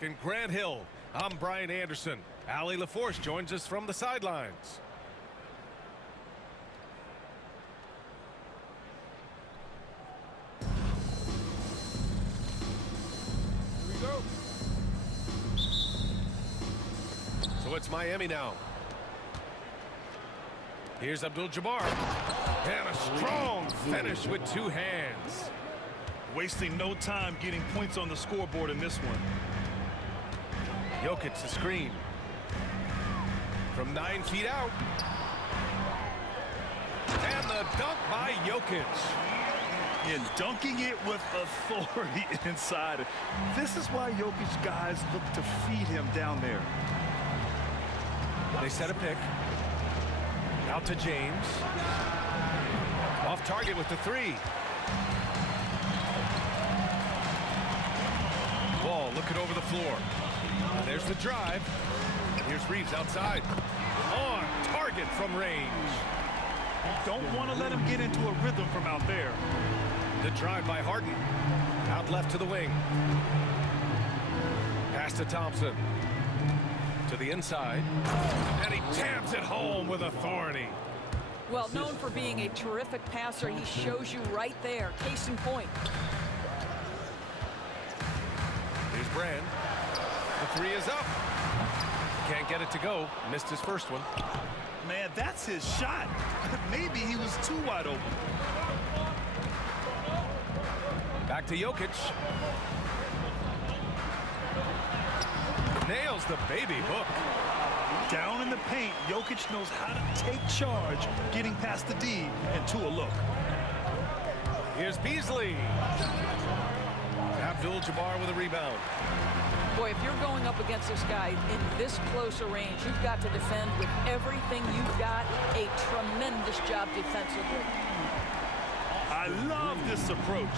In Grant Hill, I'm Brian Anderson. Allie LaForce joins us from the sidelines. Here we go. So it's Miami now. Here's Abdul-Jabbar. And a strong finish with two hands. Wasting no time getting points on the scoreboard in this one. Jokic the screen. From 9 feet out. And the dunk by Jokic. And dunking it with authority inside. This is why Jokic guys look to feed him down there. They set a pick. Out to James. Off target with the three. Wall looking over the floor. And there's the drive. And here's Reeves outside. On target from range. Don't want to let him get into a rhythm from out there. The drive by Harden. Out left to the wing. Pass to Thompson. To the inside. And he taps it home with authority. Well, known for being a terrific passer, he shows you right there. Case in point. Here's Brand. The three is up. Can't get it to go. Missed his first one. Man, that's his shot. Maybe he was too wide open. Back to Jokic. Nails the baby hook. Down in the paint, Jokic knows how to take charge, getting past the D and to a look. Here's Beasley. Abdul-Jabbar with a rebound. Boy, if you're going up against this guy in this close a range, you've got to defend with everything you've got. A tremendous job defensively. I love this approach.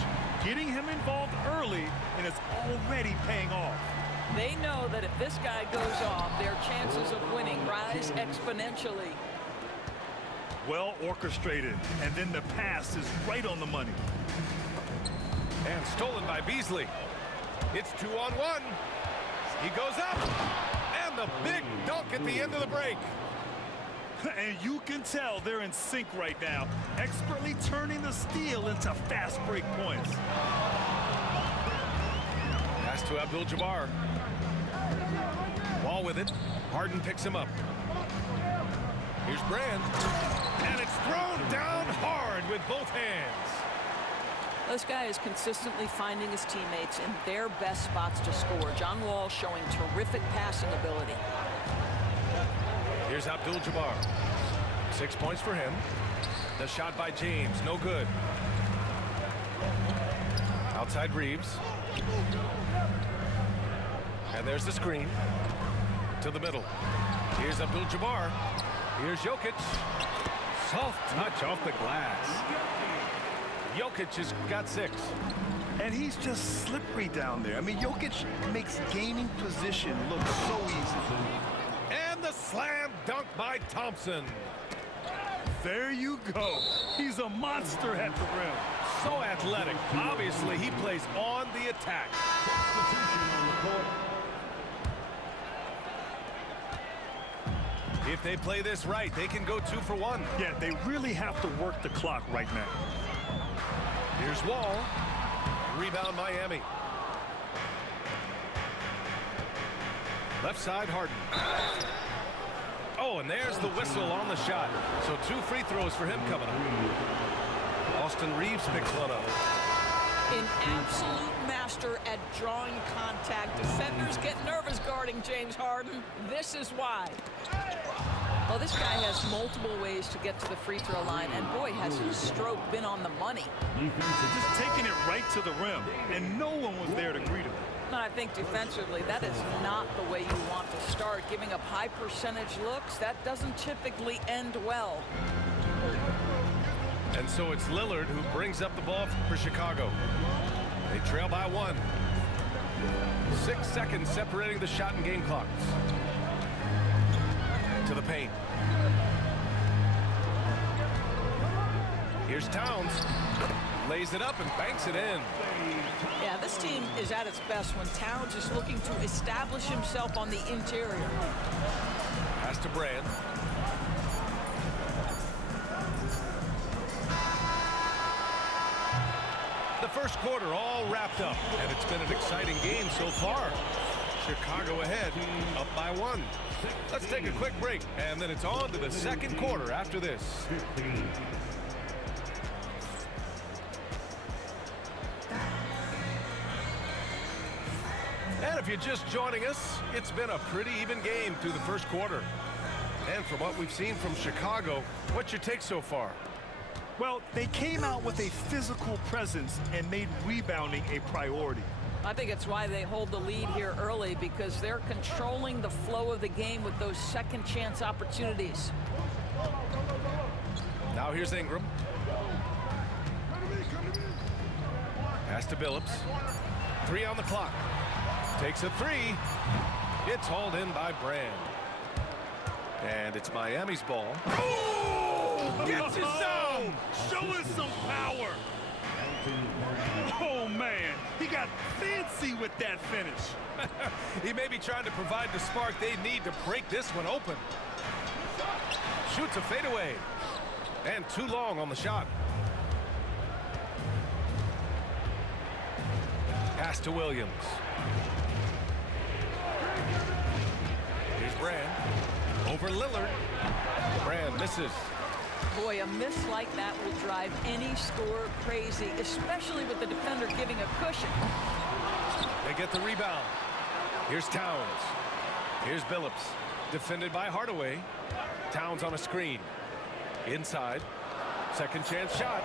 Getting him involved early, and it's already paying off. They know that if this guy goes off, their chances of winning rise exponentially. Well orchestrated, and then the pass is right on the money. And stolen by Beasley. It's 2-on-1. He goes up. And the big dunk at the end of the break. And you can tell they're in sync right now, expertly turning the steal into fast break points. Pass to Abdul-Jabbar. Wall with it. Harden picks him up. Here's Brand. And it's thrown down hard with both hands. This guy is consistently finding his teammates in their best spots to score. John Wall showing terrific passing ability. Here's Abdul-Jabbar. 6 points for him. The shot by James, no good. Outside Reeves. And there's the screen. To the middle. Here's Abdul-Jabbar. Here's Jokic. Soft touch off the glass. Jokic has got 6. And he's just slippery down there. I mean, Jokic makes gaining position look so easy. And the slam dunk by Thompson. There you go. He's a monster at the rim. So athletic. Obviously, he plays on the attack. If they play this right, they can go 2 for 1. Yeah, they really have to work the clock right now. Here's Wall. Rebound Miami. Left side Harden. Oh, and there's the whistle on the shot. So 2 free throws for him coming up. Austin Reeves picks one up. An absolute master at drawing contact. Defenders get nervous guarding James Harden. This is why. Well, this guy has multiple ways to get to the free throw line, and boy, has his stroke been on the money. Just taking it right to the rim, and no one was there to greet him. And I think defensively, that is not the way you want to start. Giving up high percentage looks, that doesn't typically end well. And so it's Lillard who brings up the ball for Chicago. They trail by 1. 6 seconds separating the shot and game clocks. To the paint. Here's Towns. Lays it up and banks it in. Yeah, this team is at its best when Towns is looking to establish himself on the interior. Pass to Brand. The first quarter all wrapped up, and it's been an exciting game so far. Chicago ahead, up by 1. Let's take a quick break, and then it's on to the second quarter after this. And if you're just joining us, it's been a pretty even game through the first quarter. And from what we've seen from Chicago, what's your take so far? Well, they came out with a physical presence and made rebounding a priority. I think it's why they hold the lead here early, because they're controlling the flow of the game with those second chance opportunities. Now here's Ingram. Pass to Billups. 3 on the clock. Takes a 3. It's hauled in by Brand. And it's Miami's ball. Oh! Gets it down! Show us some power! Oh, man. He got fancy with that finish. He may be trying to provide the spark they need to break this one open. Shoots a fadeaway. And too long on the shot. Pass to Williams. Here's Brand. Over Lillard. Brand misses. Boy, a miss like that will drive any scorer crazy, especially with the defender giving a cushion. They get the rebound. Here's Towns. Here's Billups. Defended by Hardaway. Towns on a screen. Inside. Second chance shot.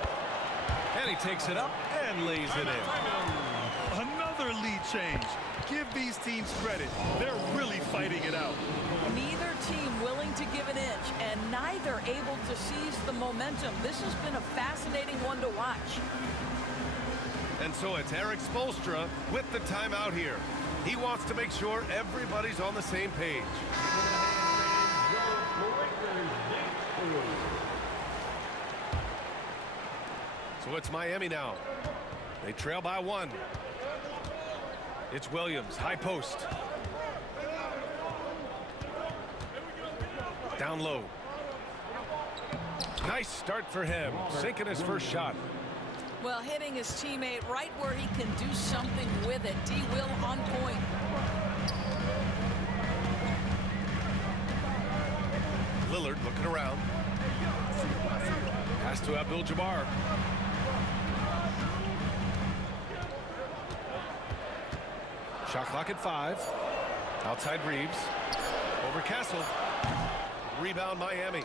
And he takes it up and lays it in. Another lead change. Give these teams credit. They're really fighting it out. Neither team willing to give an inch, and neither able to seize the momentum. This has been a fascinating one to watch. And so it's Eric Spoelstra with the timeout here. He wants to make sure everybody's on the same page. So it's Miami now. They trail by 1. It's Williams, high post. Down low. Nice start for him, sinking his first shot. Well, hitting his teammate right where he can do something with it. D. Will on point. Lillard looking around. Pass to Abdul-Jabbar. Shot clock at 5. Outside Reeves. Over Castle. Rebound Miami.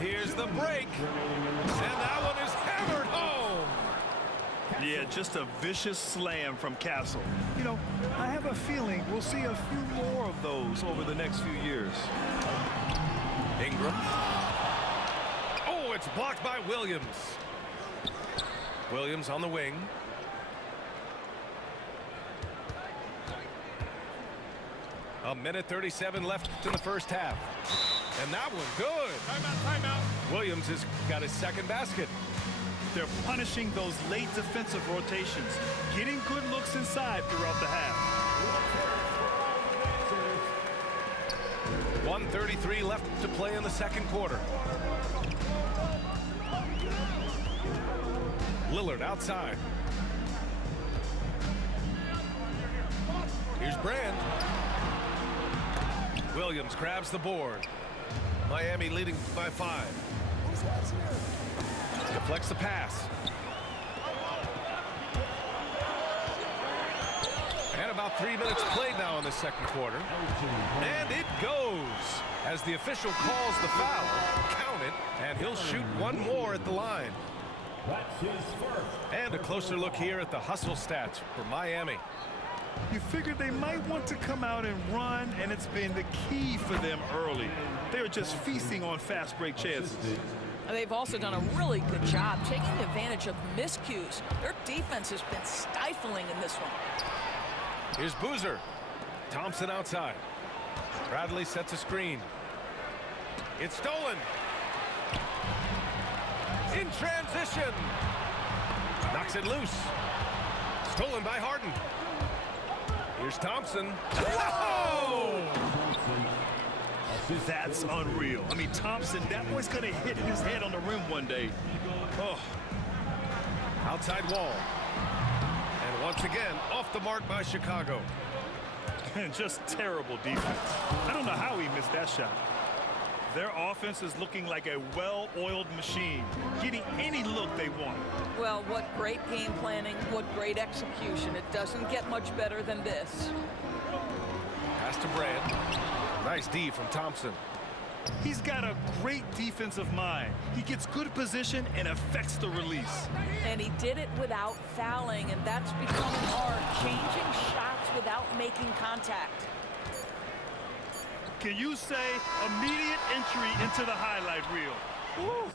Here's the break. And that one is hammered home. Yeah, just a vicious slam from Castle. You know, I have a feeling we'll see a few more of those over the next few years. Ingram. Oh, it's blocked by Williams. Williams on the wing. A minute 37 left in the first half. And that one good. Timeout. Williams has got his second basket. They're punishing those late defensive rotations, getting good looks inside throughout the half. 1:33 left to play in the second quarter. Lillard outside. Here's Brand. Williams grabs the board. Miami leading by 5. Deflects the pass. And about 3 minutes played now in the second quarter. And it goes as the official calls the foul. Count it, and he'll shoot one more at the line. And a closer look here at the hustle stats for Miami. You figured they might want to come out and run, and it's been the key for them early. They're just feasting on fast break chances. They've also done a really good job taking advantage of miscues. Their defense has been stifling in this one. Here's Boozer. Thompson outside. Bradley sets a screen. It's stolen. In transition. Knocks it loose. Stolen by Harden. Here's Thompson. Whoa! That's unreal. I mean, Thompson, that boy's going to hit his head on the rim one day. Oh. Outside wall. And once again, off the mark by Chicago. Just terrible defense. I don't know how he missed that shot. Their offense is looking like a well-oiled machine, getting any look they want. Well, what great game planning, what great execution. It doesn't get much better than this. Pass to Brand. Nice D from Thompson. He's got a great defensive mind. He gets good position and affects the release. And he did it without fouling, and that's become an art, changing shots without making contact. Can you say immediate entry into the highlight reel? Woo.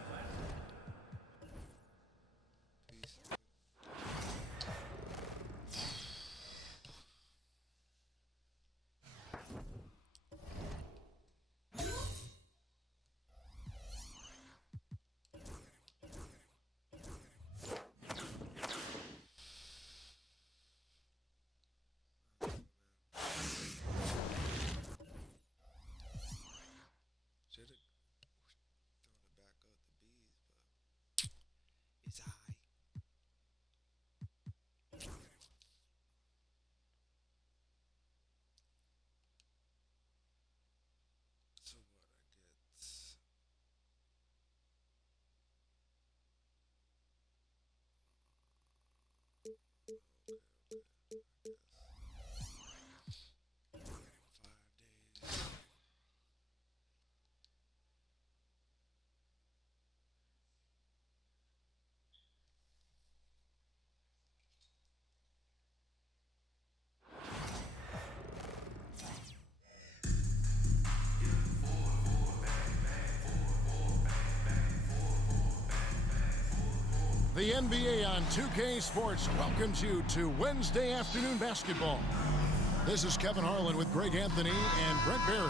The NBA on 2K Sports welcomes you to Wednesday afternoon basketball. This is Kevin Harlan with Greg Anthony and Brent Barry.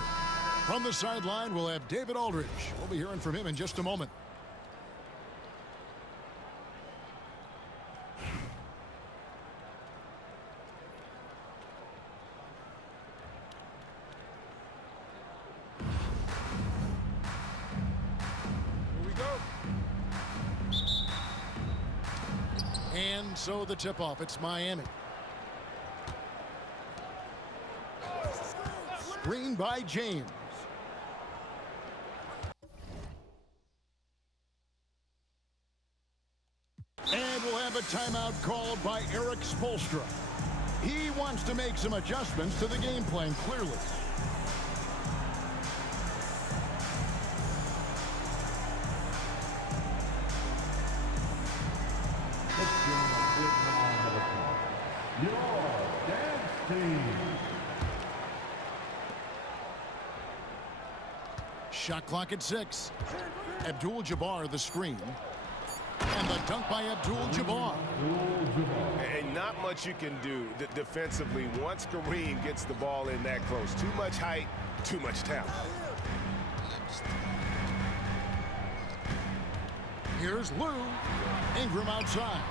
From the sideline, we'll have David Aldridge. We'll be hearing from him in just a moment. And so the tip-off, it's Miami. Screen by James. And we'll have a timeout called by Eric Spoelstra. He wants to make some adjustments to the game plan, clearly. Shot clock at 6. Abdul-Jabbar the screen. And the dunk by Abdul-Jabbar. And not much you can do defensively once Kareem gets the ball in that close. Too much height, too much talent. Here's Lou. Ingram outside.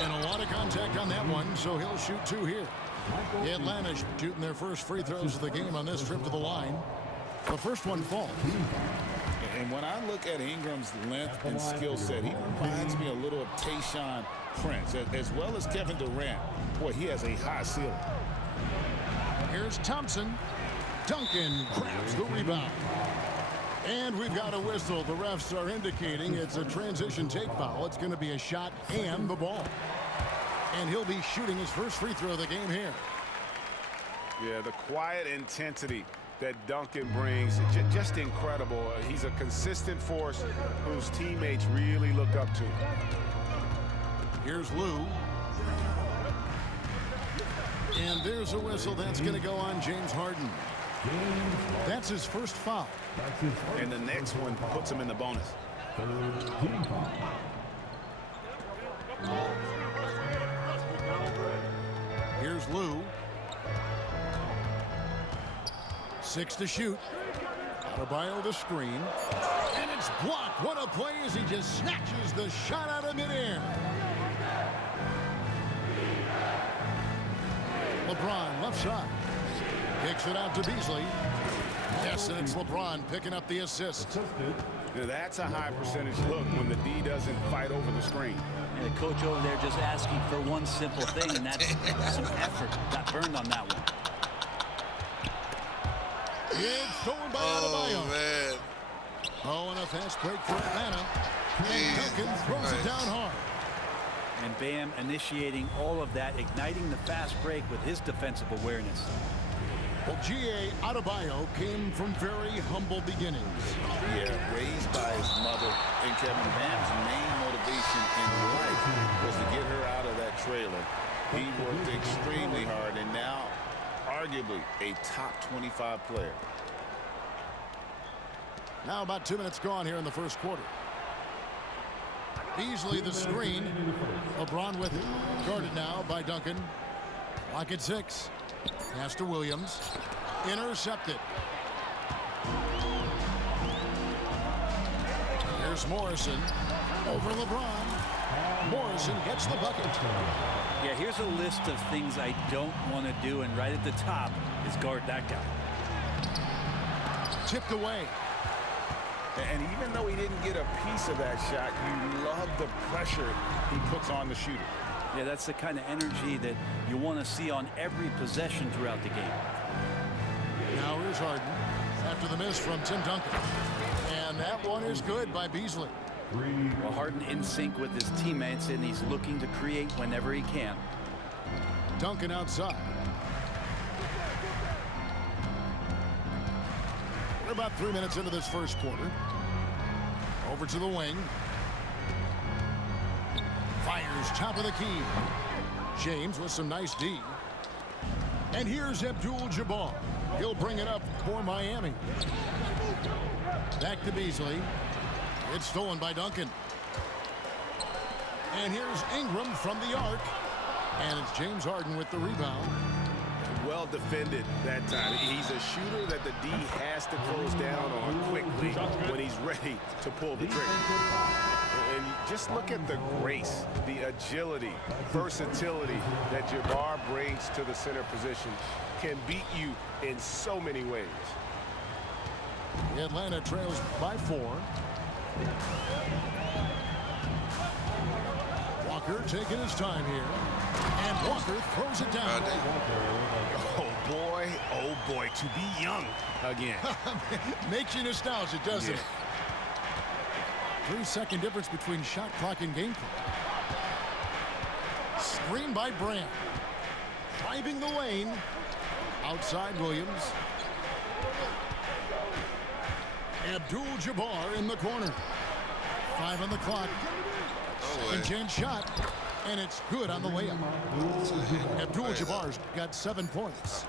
And a lot of contact on that one, so he'll shoot 2 here. Atlanta shooting their first free throws of the game on this trip to the line. The first one falls. And when I look at Ingram's length and skill set, he reminds me a little of Tayshaun Prince, as well as Kevin Durant. Boy, he has a high ceiling. Here's Thompson. Duncan grabs the rebound. And we've got a whistle. The refs are indicating it's a transition take foul. It's going to be a shot and the ball. And he'll be shooting his first free throw of the game here. Yeah, the quiet intensity that Duncan brings, just incredible. He's a consistent force whose teammates really look up to. Here's Lou. And there's a whistle. That's going to go on James Harden. That's his first foul. And the next one puts him in the bonus. Here's Lou. 6 to shoot. Adebayo the screen. And it's blocked. What a play as he just snatches the shot out of midair. LeBron left side. Kicks it out to Beasley. Yes, and it's LeBron picking up the assist. Now that's a high percentage look when the D doesn't fight over the screen. And the coach over there just asking for one simple thing, and that's some effort. Got burned on that one. It's stolen by Adebayo. Man. Oh, and a fast break for Atlanta. And Duncan throws it down hard. And Bam initiating all of that, igniting the fast break with his defensive awareness. Well, G.A. Adebayo came from very humble beginnings. Yeah, raised by his mother. And Kevin, Bam's main motivation in life was to get her out of that trailer. He worked extremely hard, and now arguably a top 25 player. Now about 2 minutes gone here in the first quarter. Beasley the screen. LeBron with it. Guarded now by Duncan. Lock at 6. Pass to Williams. Intercepted. Here's Morrison. Over LeBron. Morrison gets the bucket. Yeah, here's a list of things I don't want to do, and right at the top is guard that guy. Tipped away. And even though he didn't get a piece of that shot, you love the pressure he puts on the shooter. Yeah, that's the kind of energy that you want to see on every possession throughout the game. Now here's Harden after the miss from Tim Duncan. And that one is good by Beasley. Well, Harden in sync with his teammates, and he's looking to create whenever he can. Duncan outside. We're about 3 minutes into this first quarter. Over to the wing. Fires top of the key. James with some nice D. And here's Abdul-Jabbar. He'll bring it up for Miami. Back to Beasley. It's stolen by Duncan. And here's Ingram from the arc. And it's James Harden with the rebound. Well defended that time. He's a shooter that the D has to close down on quickly when he's ready to pull the trigger. And just look at the grace, the agility, versatility that Jabbar brings to the center position. Can beat you in so many ways. Atlanta trails by 4. Walker taking his time here. And Walker throws it down. Oh boy, to be young again. Makes you nostalgic, doesn't it? 3-second difference between shot clock and game clock. Screen by Brand. Driving the lane. Outside Williams. Abdul-Jabbar in the corner. 5 on the clock. Second chance shot. And it's good on the layup. Abdul-Jabbar's got 7 points.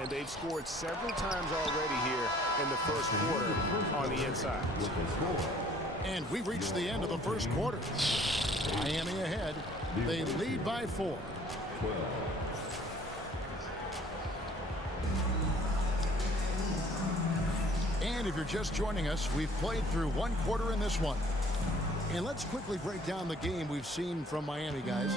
And they've scored several times already here in the first quarter on the inside. And we reached the end of the first quarter. Miami ahead. They lead by 4. And if you're just joining us, we've played through 1 quarter in this one. And let's quickly break down the game we've seen from Miami, guys.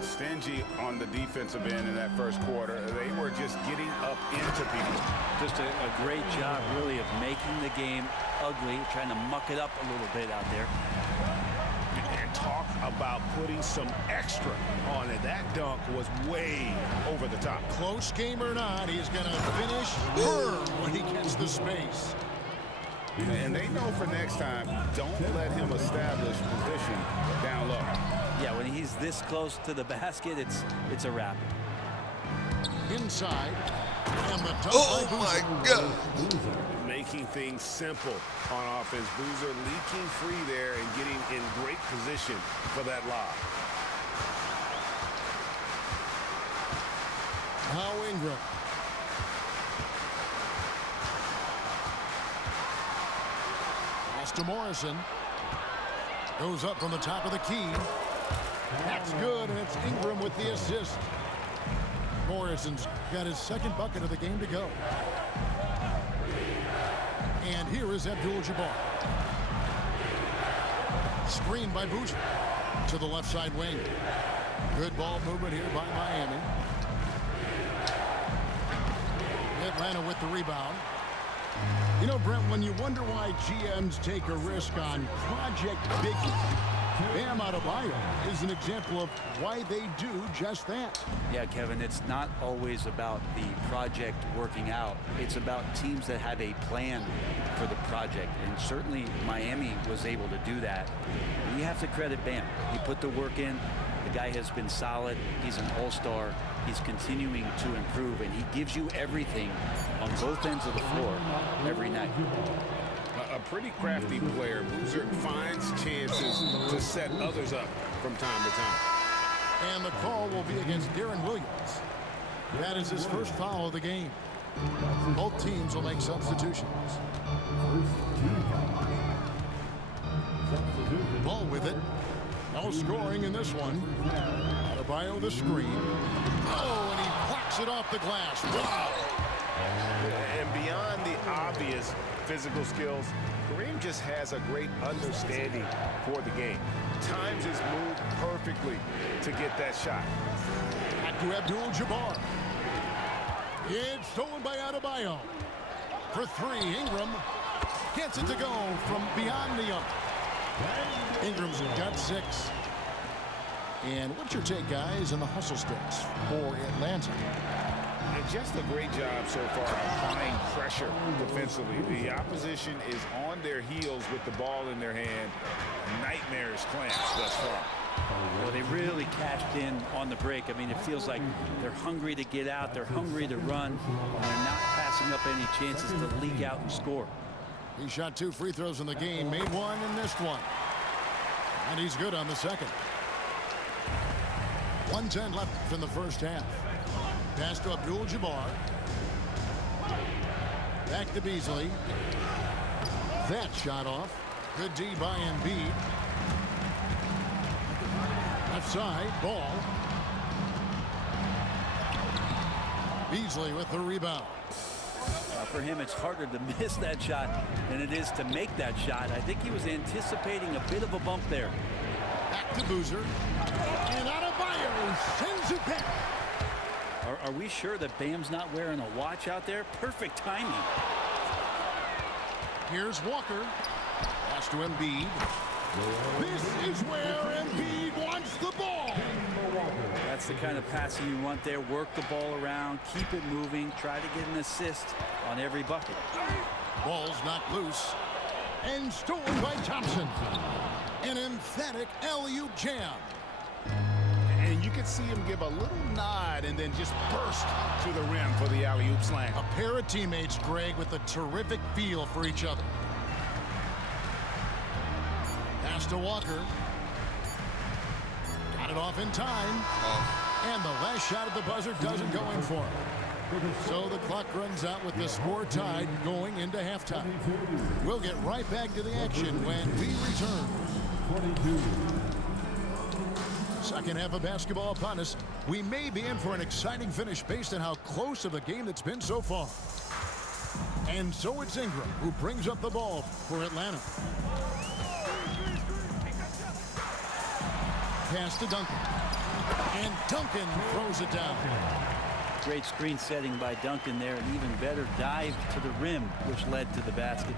Stingy on the defensive end in that first quarter. They were just getting up into people. Just a great job, really, of making the game ugly, trying to muck it up a little bit out there. And talk about putting some extra on it. That dunk was way over the top. Close game or not, he's going to finish firm when he gets the space. And they know for next time, don't let him establish position down low. Yeah, when he's this close to the basket, it's a wrap. Inside. And the dunk Oh by my Boozer. God. Making things simple on offense. Boozer leaking free there and getting in great position for that lob. Now Ingram. Pass to Morrison. Goes up from the top of the key. That's good, and it's Ingram with the assist. Morrison's got his 2nd bucket of the game to go. And here is Abdul-Jabbar. Screen by Boozer to the left side wing. Good ball movement here by Miami. Atlanta with the rebound. You know, Brent, when you wonder why GMs take a risk on Project Biggie, Bam Adebayo is an example of why they do just that. Yeah, Kevin, it's not always about the project working out. It's about teams that have a plan for the project. And certainly Miami was able to do that. And you have to credit Bam. He put the work in. The guy has been solid. He's an all-star. He's continuing to improve, and he gives you everything on both ends of the floor every night. A pretty crafty player. Boozer finds chances to set others up from time to time. And the call will be against Darren Williams. That is his first foul of the game. Both teams will make substitutions. Ball with it. No scoring in this one. Adebayo the screen. Oh, and he blocks it off the glass. Wow. And beyond the obvious physical skills, Kareem just has a great understanding for the game. Times his move perfectly to get that shot. Back to Abdul-Jabbar. It's stolen by Adebayo. For three, Ingram gets it to go from beyond the arc. Ingram's got 6. And what's your take, guys, on the hustle sticks for Atlanta? And just a great job so far applying pressure defensively. The opposition is on their heels with the ball in their hand. Nightmarish clamps thus far. Well, they really cashed in on the break. I mean, it feels like they're hungry to get out. They're hungry to run. And they're not passing up any chances to leak out and score. He shot 2 free throws in the game, made 1 and missed 1. And he's good on the second. 1:10 left in the first half. Pass to Abdul-Jabbar. Back to Beasley. That shot off. Good D by Embiid. Left side, ball. Beasley with the rebound. For him, it's harder to miss that shot than it is to make that shot. I think he was anticipating a bit of a bump there. Back to Boozer. And Adebayo sends it back. Are we sure that Bam's not wearing a watch out there? Perfect timing. Here's Walker. Pass to Embiid. This is where Embiid wants the ball. That's the kind of passing you want there. Work the ball around, keep it moving, try to get an assist on every bucket. Ball's knocked loose and stolen by Thompson. An emphatic alley-oop jam. And you could see him give a little nod and then just burst to the rim for the alley-oop slam. A pair of teammates, Greg, with a terrific feel for each other. Pass to Walker. Got it off in time. And the last shot at the buzzer doesn't go in for him. So the clock runs out with the score tied going into halftime. We'll get right back to the action when we return. Second half of basketball upon us. We may be in for an exciting finish based on how close of a game that's been so far. And so it's Ingram who brings up the ball for Atlanta. Pass to Duncan. And Duncan throws it down. Great screen setting by Duncan there, and even better dive to the rim, which led to the basket.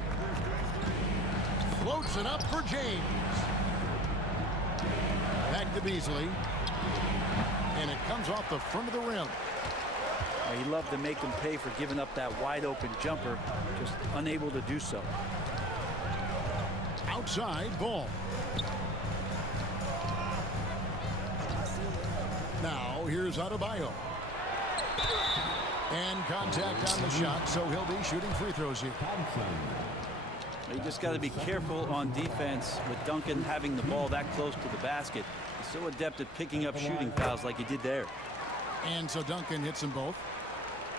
Floats it up for James. Back to Beasley. And it comes off the front of the rim. He loved to make him pay for giving up that wide open jumper, just unable to do so. Outside ball. Now here's Adebayo. And contact on the shot, so he'll be shooting free throws here. You just got to be careful on defense with Duncan having the ball that close to the basket. He's so adept at picking up shooting fouls like he did there. And so Duncan hits them both.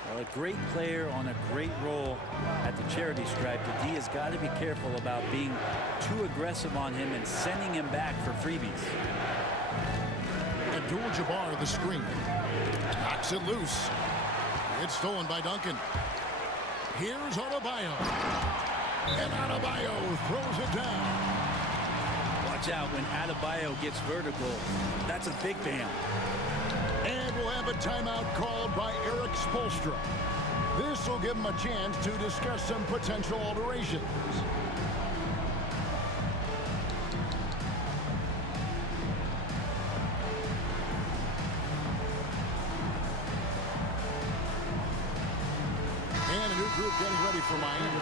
Well, a great player on a great role at the charity stripe. The D has got to be careful about being too aggressive on him and sending him back for freebies. Abdul-Jabbar the screen. Knocks it loose. It's stolen by Duncan. Here's Adebayo. And Adebayo throws it down. Watch out when Adebayo gets vertical. That's a big bam. And we'll have a timeout called by Eric Spoelstra. This will give him a chance to discuss some potential alterations. And a new group getting ready for Miami.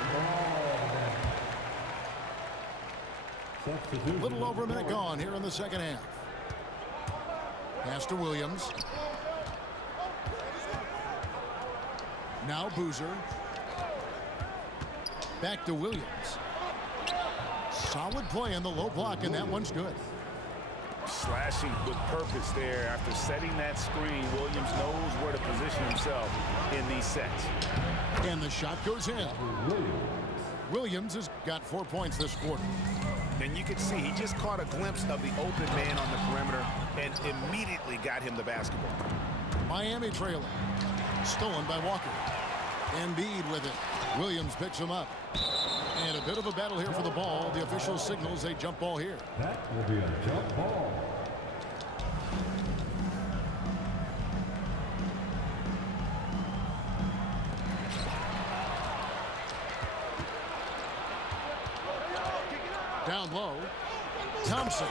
A little over a minute gone here in the second half. Pass to Williams. Now Boozer. Back to Williams. Solid play in the low block, and that one's good. Slashing with purpose there. After setting that screen, Williams knows where to position himself in these sets. And the shot goes in. Williams has got 4 points this quarter. And you can see he just caught a glimpse of the open man on the perimeter and immediately got him the basketball. Miami trailing. Stolen by Walker. Embiid with it. Williams picks him up. And a bit of a battle here for the ball. The official signals a jump ball here. That will be a jump ball. Down low. Thompson.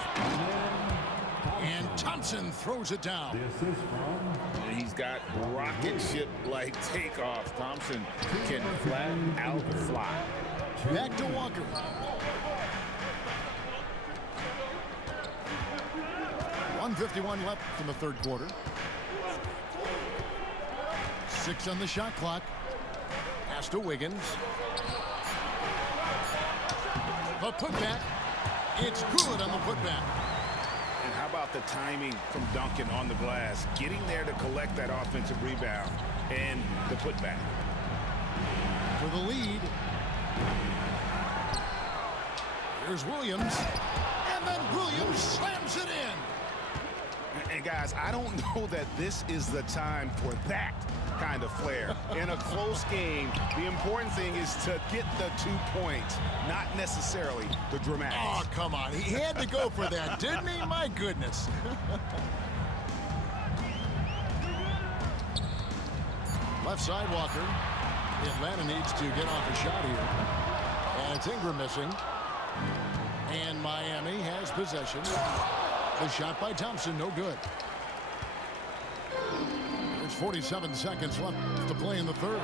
And Thompson throws it down. The assist from And he's got rocket ship-like takeoffs. Thompson can flat out fly. Back to Walker. .151 left in the third quarter. 6 on the shot clock. Pass to Wiggins. The putback. It's good on the putback. And how about the timing from Duncan on the glass? Getting there to collect that offensive rebound and the putback. For the lead. Here's Williams. And then Williams slams it in. And guys, I don't know that this is the time for that kind of flair. In a close game, the important thing is to get the 2 points, not necessarily the dramatics. Oh, come on. He had to go for that, didn't he? My goodness. Left side, Walker. Atlanta needs to get off a shot here. And it's Ingram missing. And Miami has possession. The shot by Thompson, no good. There's 47 seconds left to play in the third.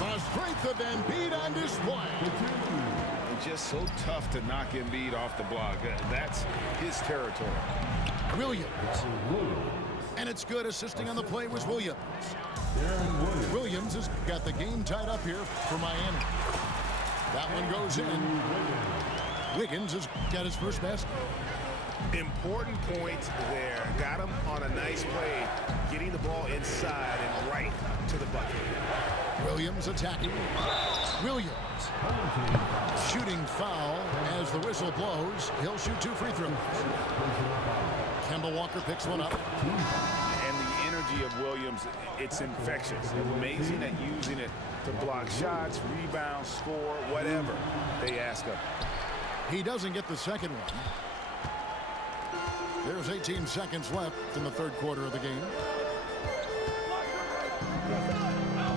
The strength of Embiid on display. It's just so tough to knock Embiid off the block. That's his territory. Williams. And it's good. Assisting on the play was Williams. Williams has got the game tied up here for Miami. That one goes in. Wiggins has got his first basket. Important point there. Got him on a nice play, getting the ball inside and right to the bucket. Williams attacking. Williams. Shooting foul as the whistle blows. He'll shoot 2 free throws. Kemba Walker picks one up. And the energy of Williams, it's infectious. Amazing at using it to block shots, rebound, score, whatever they ask him. He doesn't get the second one. There's 18 seconds left in the third quarter of the game.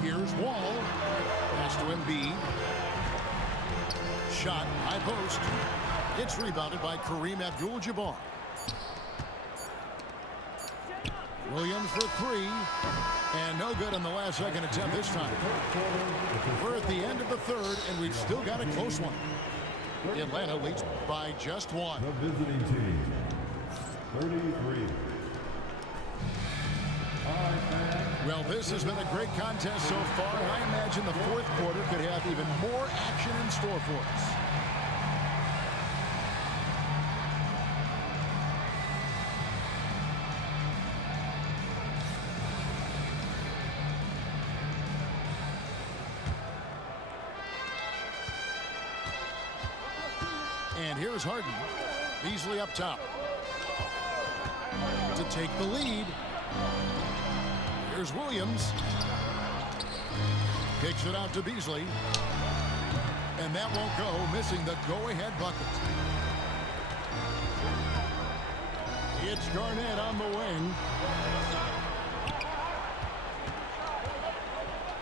Here's Wall. Pass to Embiid. Shot, high post. It's rebounded by Kareem Abdul-Jabbar. Williams for 3. And no good on the last second attempt this time. We're at the end of the third, and we've still got a close one. Atlanta leads by just 1. the visiting team. 33. Well, this has been a great contest so far. I imagine the fourth quarter could have even more action in store for us. And here's Harden. Beasley up top to take the lead. Here's Williams. Kicks it out to Beasley. And that won't go, missing the go-ahead bucket. It's Garnett on the wing.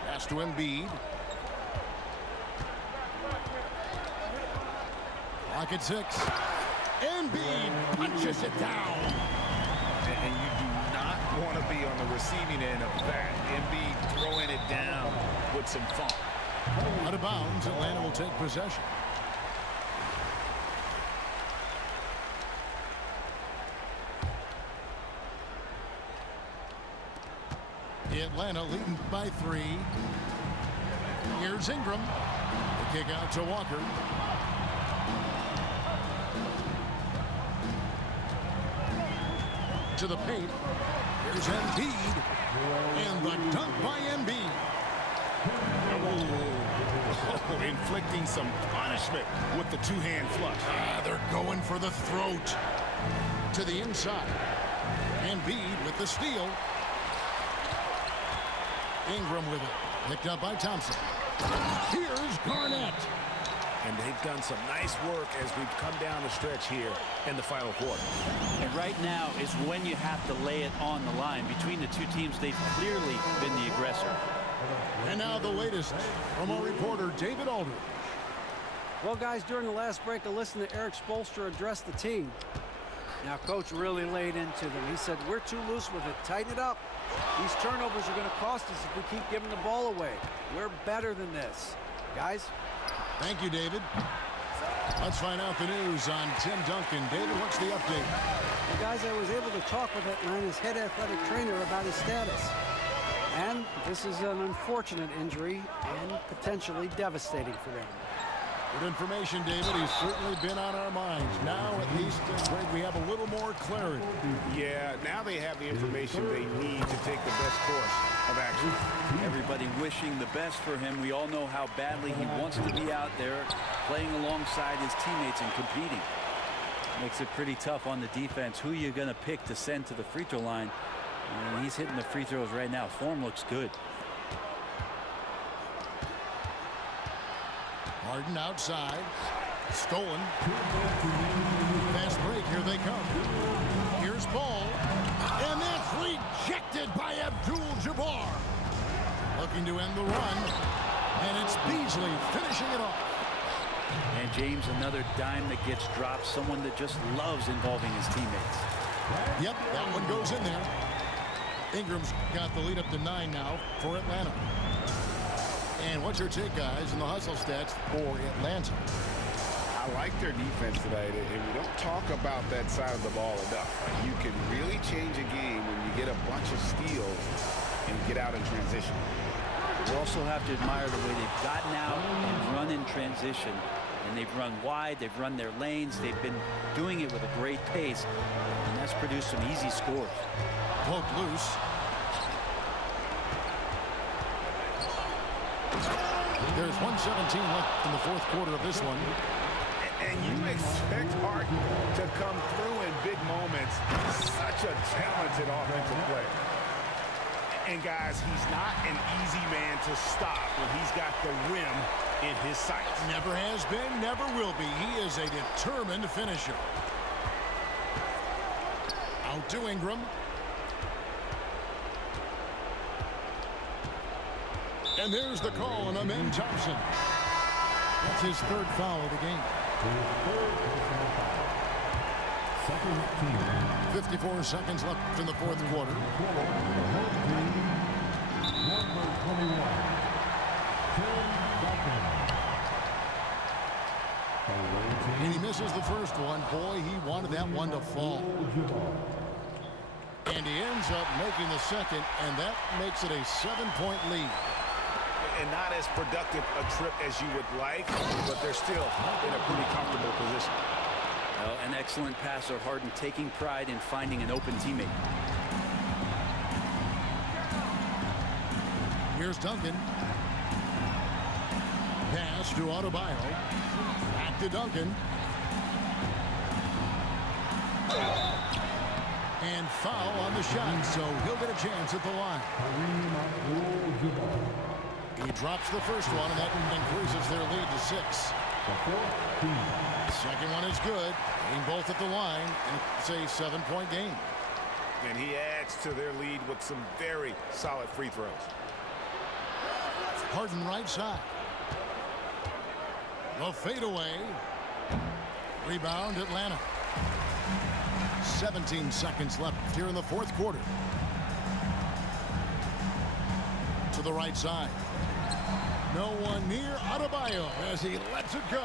Pass to Embiid. Clock at 6. Embiid punches it down. And you do not want to be on the receiving end of that. Embiid throwing it down with some funk. Out of bounds, Atlanta will take possession. Atlanta leading by 3. Here's Ingram. The kick out to Walker. To the paint. Here's Embiid. And the dunk by Embiid. Oh, inflicting some punishment with the two-hand flush. They're going for the throat. To the inside. Embiid with the steal. Ingram with it. Picked up by Thompson. Here's Garnett. And they've done some nice work as we've come down the stretch here in the final quarter. And right now is when you have to lay it on the line. Between the two teams, they've clearly been the aggressor. And now the latest from our reporter, David Aldridge. Well, guys, during the last break, I listened to Eric Spoelstra address the team. Now, Coach really laid into them. He said, we're too loose with it. Tighten it up. These turnovers are going to cost us if we keep giving the ball away. We're better than this. Guys? Thank you, David. Let's find out the news on Tim Duncan. David, what's the update? Well, guys, I was able to talk with Atlanta's head athletic trainer about his status. And this is an unfortunate injury and potentially devastating for them. Good information, David. He's certainly been on our minds. Now, at least, Greg, we have a little more clarity. Yeah, now they have the information they need to take the best course of action. Everybody wishing the best for him. We all know how badly he wants to be out there playing alongside his teammates and competing. Makes it pretty tough on the defense. Who you going to pick to send to the free throw line? And he's hitting the free throws right now. Form looks good. Harden outside. Stolen. Fast break. Here they come. Here's Ball. And that's rejected by Abdul-Jabbar. Looking to end the run. And it's Beasley finishing it off. And James, another dime that gets dropped. Someone that just loves involving his teammates. Yep, that one goes in there. Ingram's got the lead up to 9 now for Atlanta. And what's your take, guys, in the hustle stats for Atlanta? I like their defense tonight, and we don't talk about that side of the ball enough. You can really change a game when you get a bunch of steals and get out in transition. We also have to admire the way they've gotten out and run in transition. And they've run wide, they've run their lanes, they've been doing it with a great pace, and that's produced some easy scores. Poked loose. There's 1:17 left in the fourth quarter of this one. And you expect Harden to come through in big moments. Such a talented offensive player. And guys, he's not an easy man to stop when he's got the rim in his sights. Never has been, never will be. He is a determined finisher. Out to Ingram. And there's the call on Amen Thompson. That's his third foul of the game. 54 seconds left in the fourth quarter. And he misses the first one. Boy, he wanted that one to fall. And he ends up making the second, and that makes it a 7-point lead. And not as productive a trip as you would like, but they're still in a pretty comfortable position. Well, an excellent passer, Harden taking pride in finding an open teammate. Here's Duncan. Pass to Adebayo. Back to Duncan. And foul on the shot, so he'll get a chance at the line. drops the first one, and that increases their lead to 6. Second one is good. Aim both at the line, and it's a 7-point game. And he adds to their lead with some very solid free throws. Harden right side. The fadeaway. Rebound Atlanta. 17 seconds left here in the fourth quarter. To the right side. No one near Adebayo as he lets it go.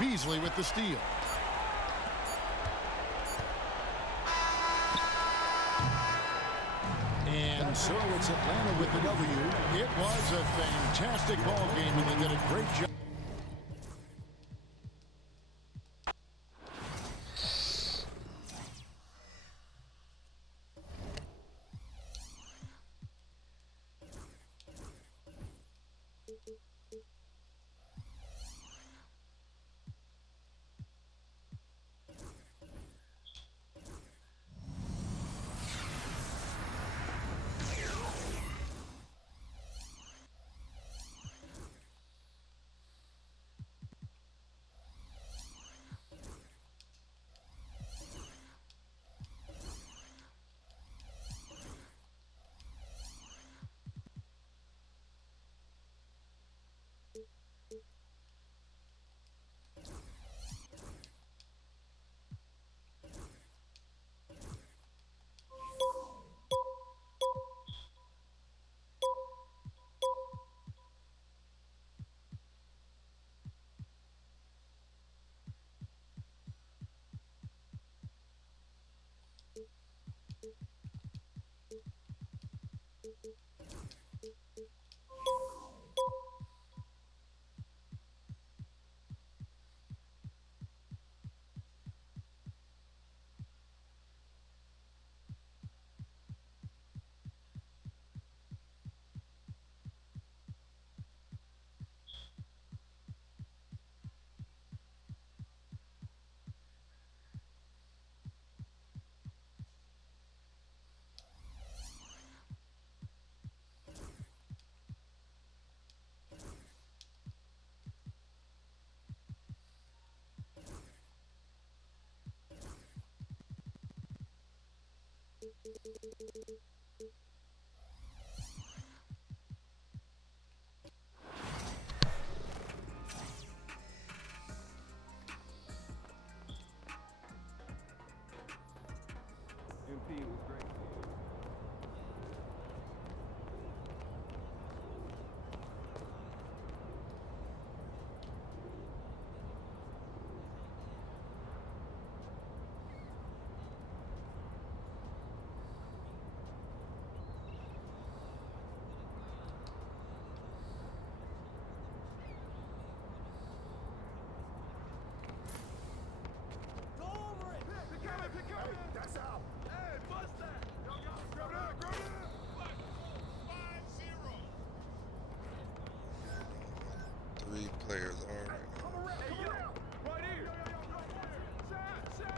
Beasley with the steal. And so it's Atlanta with the W. It was a fantastic ball game, and they did a great job. MP was great. That's out. Hey, bust that! Yo, grab it up, grab it up! 5-0. 3 players on right now. Hey, yo! Right here! Shot!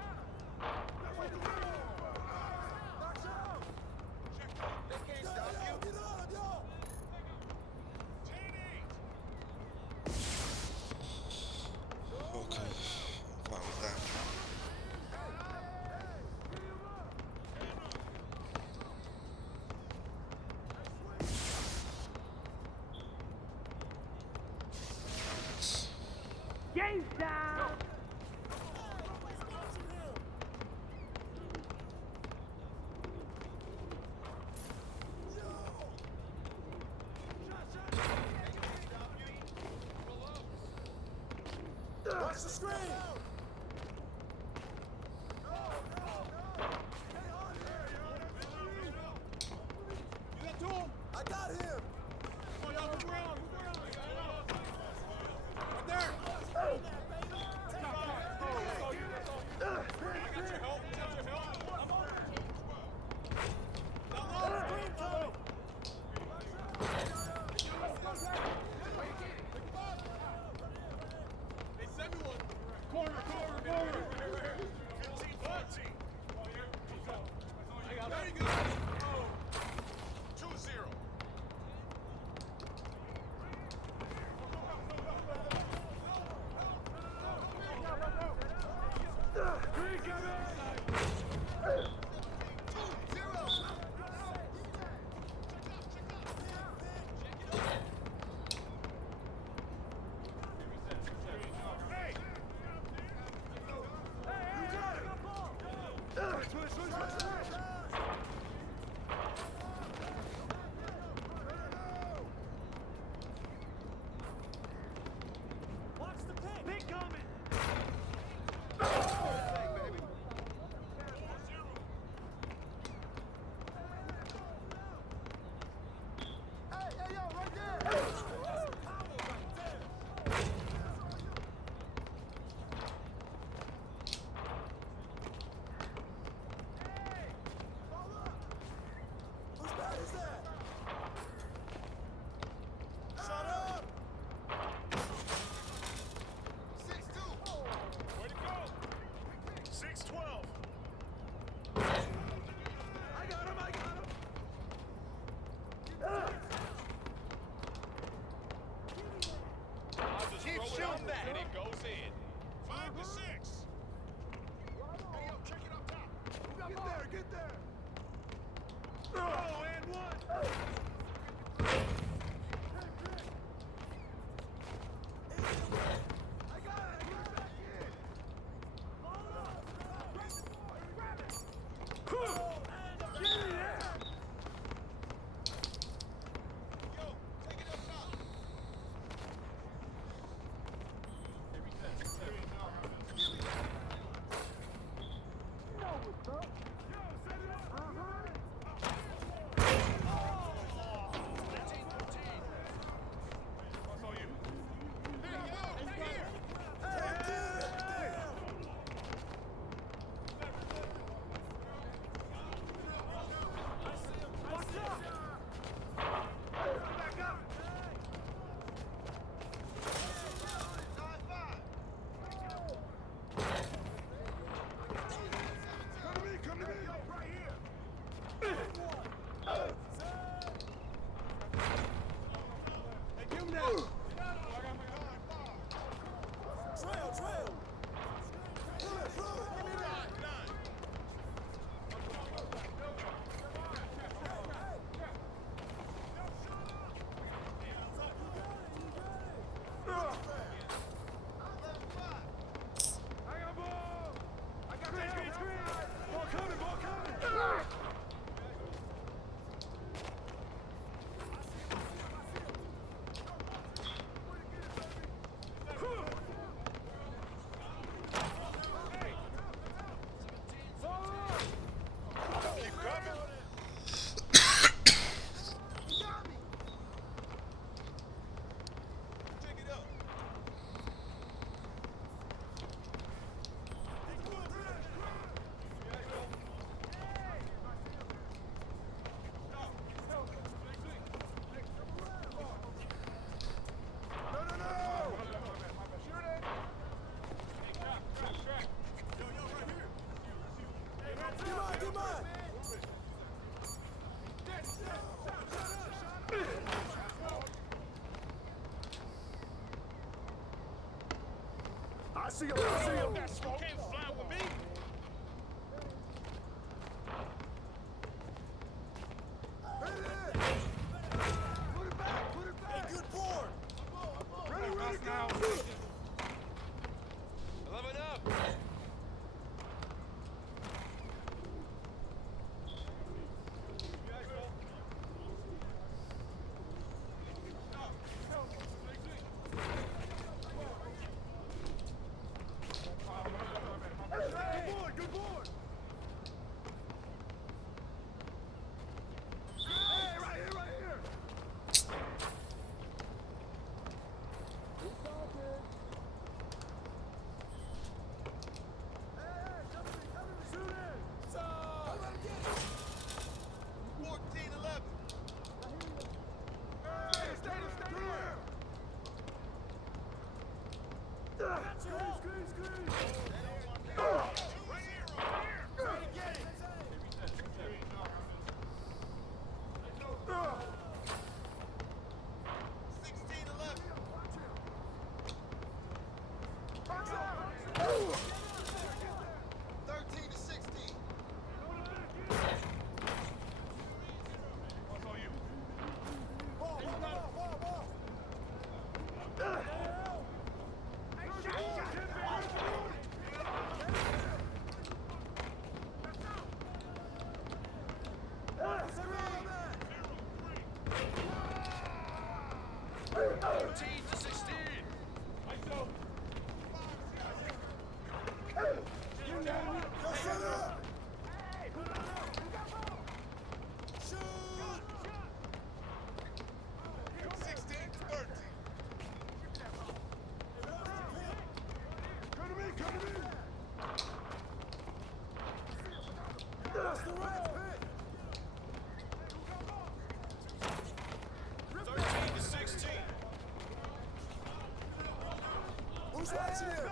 Knocks out! They can't stop you! Get up, yo! Okay, I'm fine with that. Game down! Watch the screen! You got to him? I got him! Come on, y'all, move around, Right there! Corner. And it goes in. 5 to 6. Hey, yo, check it up top. Get there. Oh, and one. I got it. Get back in. Yo, take it up top. Come to me. Right here. Hey, give him that. Trail. Pull it. Give me that. I got ball. I got screen. Ball coming. Keep coming. Take it up. No. Shoot it. Yo, right here. Come on. I see him. That smoke can't fly with me. Put it back. Hey, good board. Ready, now. 11 up. Good board. Hey, right here. Shoot it. 14-11. Hey, stay here. Screen. Right here. Try to get it. 16-11. 13 to 16. Ball. That's the right pick. 13 to 16. Who's watching here?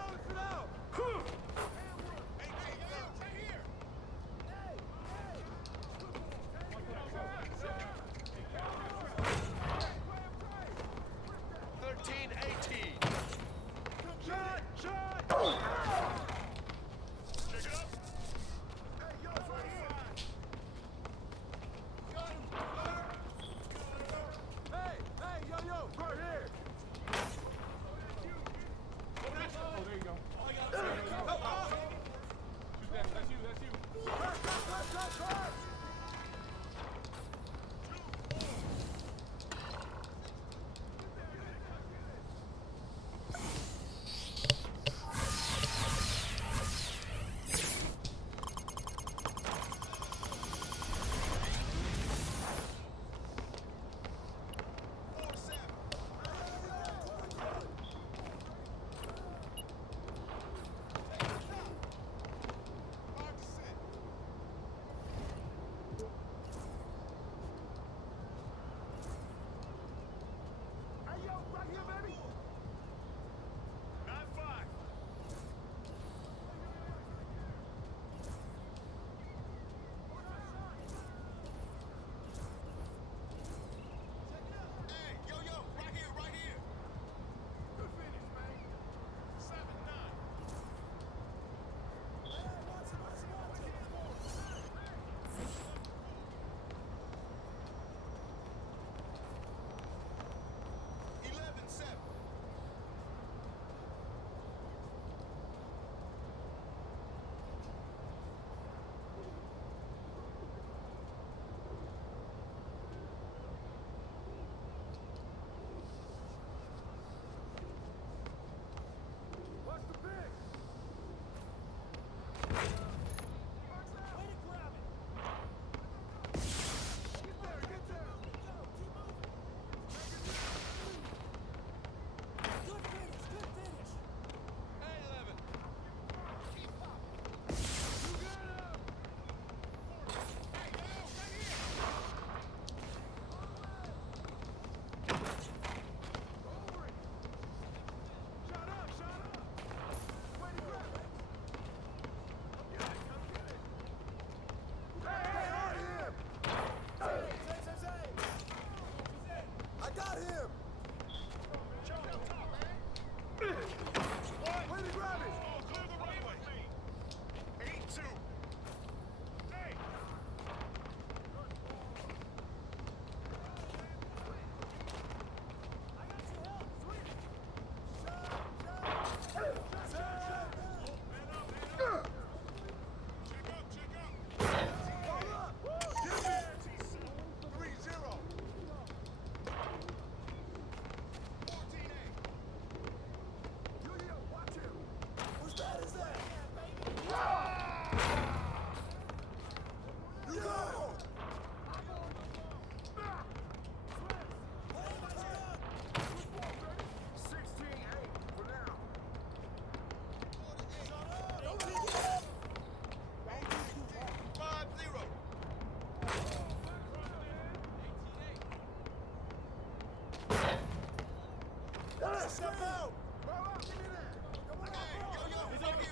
Step out.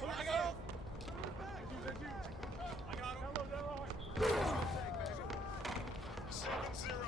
I got him. 7-0.